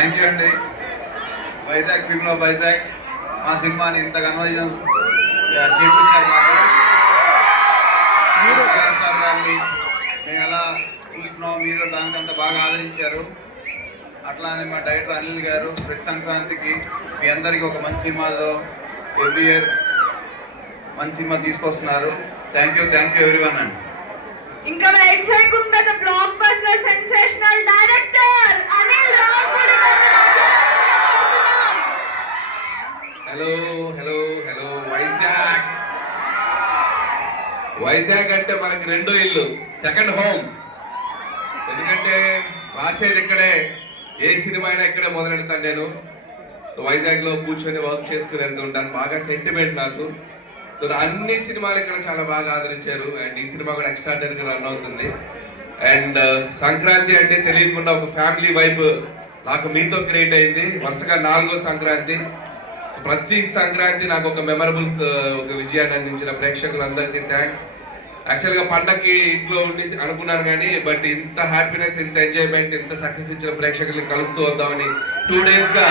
Thank you అండి. Vizag people of Vizag మా సినిమాని ఇంత కన్వర్జన్ చేయించారు. మాకు మెగాస్టార్ గారిని మేము ఎలా చూసుకున్నాం, మీరు దానికంతా బాగా ఆదరించారు. అట్లానే మా డైరెక్టర్ అనిల్ గారు ప్రతి సంక్రాంతికి మీ అందరికీ ఒక మంచి సినిమాలో ఎవ్రీ ఇయర్ మంచి సినిమా తీసుకొస్తున్నారు. థ్యాంక్ యూ ఎవ్రీవన్ అండి. ఇంకా వెయిట్ చేయకుండా the block buster sensational director Anil Ravipudi గారిని మాట్లాడాల్సిందిగా కోరుతున్నాం. Hello hello hello Vizag. Vizag అంటే మనకి రెండో ఇల్లు, సెకండ్ హోమ్. ఎందుకంటే రాసేది ఇక్కడే, ఏ సినిమా అయినా ఇక్కడే మొదలెడతాను నేను. సో వైజాగ్లో కూర్చొని వర్క్ చేసుకుని వెళ్తూ ఉంటాను. బాగా సెంటిమెంట్ నాకు. సో అన్ని సినిమాలు ఇక్కడ చాలా బాగా ఆదరించారు. అండ్ ఈ సినిమా కూడా ఎక్స్ట్రాడనరీగా రన్ అవుతుంది. అండ్ సంక్రాంతి అంటే తెలియకుండా ఒక ఫ్యామిలీ వైబ్ నాకు మీతో క్రియేట్ అయింది. వరుసగా 4వ సంక్రాంతి. ప్రతి సంక్రాంతి నాకు ఒక మెమరబుల్స్, ఒక విజయాన్ని అందించిన ప్రేక్షకులందరికీ థ్యాంక్స్. యాక్చువల్గా పండగకి ఇంట్లో ఉండి అనుకున్నాను కానీ బట్ ఇంత హ్యాపీనెస్, ఇంత ఎంజాయ్మెంట్, ఇంత సక్సెస్ ఇచ్చిన ప్రేక్షకుల్ని కలుస్తూ వద్దామని 2 డేస్గా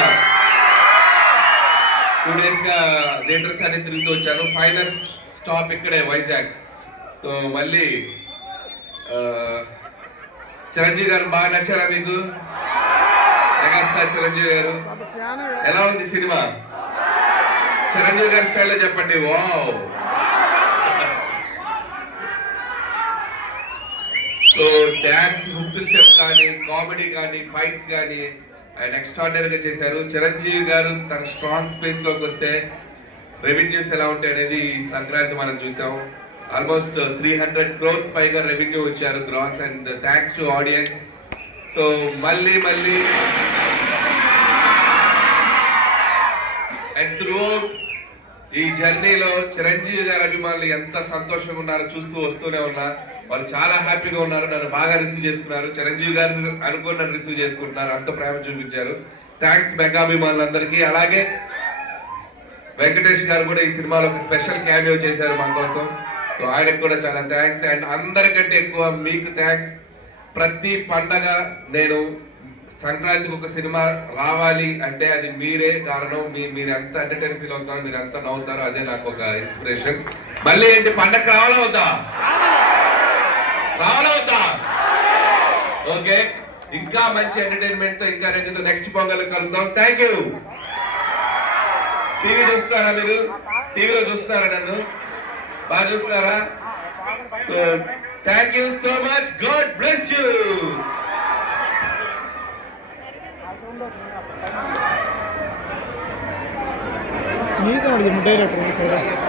థియేటర్స్ అన్ని తిరుగుతూ వచ్చాను. ఫైనల్ స్టాప్ ఇక్కడే వైజాగ్. సో మళ్ళీ చిరంజీవి గారు బాగా నచ్చారా మీకు? మెగాస్టార్ చిరంజీవి గారు ఎలా ఉంది సినిమా? చిరంజీవి గారి స్టైల్లో చెప్పండి. Wow. So dance, hook step కానీ, కామెడీ కానీ, ఫైట్స్ కానీ ఆయన ఎక్స్ట్రాడినరీగా చేశారు. చిరంజీవి గారు తన స్ట్రాంగ్ స్పేస్ లోకి వస్తే రెవెన్యూస్ ఎలా ఉంటాయి అనేది ఈ సంక్రాంతి మనం చూసాం. ఆల్మోస్ట్ 300 crores పైగా రెవెన్యూ వచ్చారు gross. And thanks to audience. So మళ్ళీ అండ్ త్రూఅవుట్ ఈ జర్నీలో చిరంజీవి గారి అభిమానులు ఎంత సంతోషంగా ఉన్నారో చూస్తూ వస్తూనే ఉన్నా. వాళ్ళు చాలా హ్యాపీగా ఉన్నారు. నన్ను బాగా రిసీవ్ చేసుకున్నారు. చిరంజీవి గారిని అనుకుని నన్ను రిసీవ్ చేసుకుంటున్నారు. అంత ప్రేమ చూపించారు. థ్యాంక్స్ మెగా అభిమానులందరికీ. అలాగే వెంకటేష్ గారు కూడా ఈ సినిమాలో ఒక స్పెషల్ క్యామియో చేశారు మా కోసం. సో ఆయనకు కూడా చాలా థ్యాంక్స్. అండ్ అందరికంటే ఎక్కువ మీకు థ్యాంక్స్. ప్రతి పండగ నేను సంక్రాంతికి ఒక సినిమా రావాలి అంటే అది మీరే కారణం. మీరు ఎంత ఎంటర్టైన్ ఫీల్ అవుతారో, మీరు ఎంత నవ్వుతారో అదే నాకు ఒక ఇన్స్పిరేషన్. మళ్ళీ ఏంటి పండగ రావాలా వద్దా? ఓకే, ఇంకా మంచి ఎంటర్టైన్మెంట్ తో, ఇంకా రేంజ్తో నెక్స్ట్ పొంగల్ కలుద్దాం. Thank you. టీవీ చూస్తున్నారా మీరు? టీవీలో చూస్తున్నారా? నన్ను బాగా చూస్తున్నారా? So thank you so much. God bless you. Director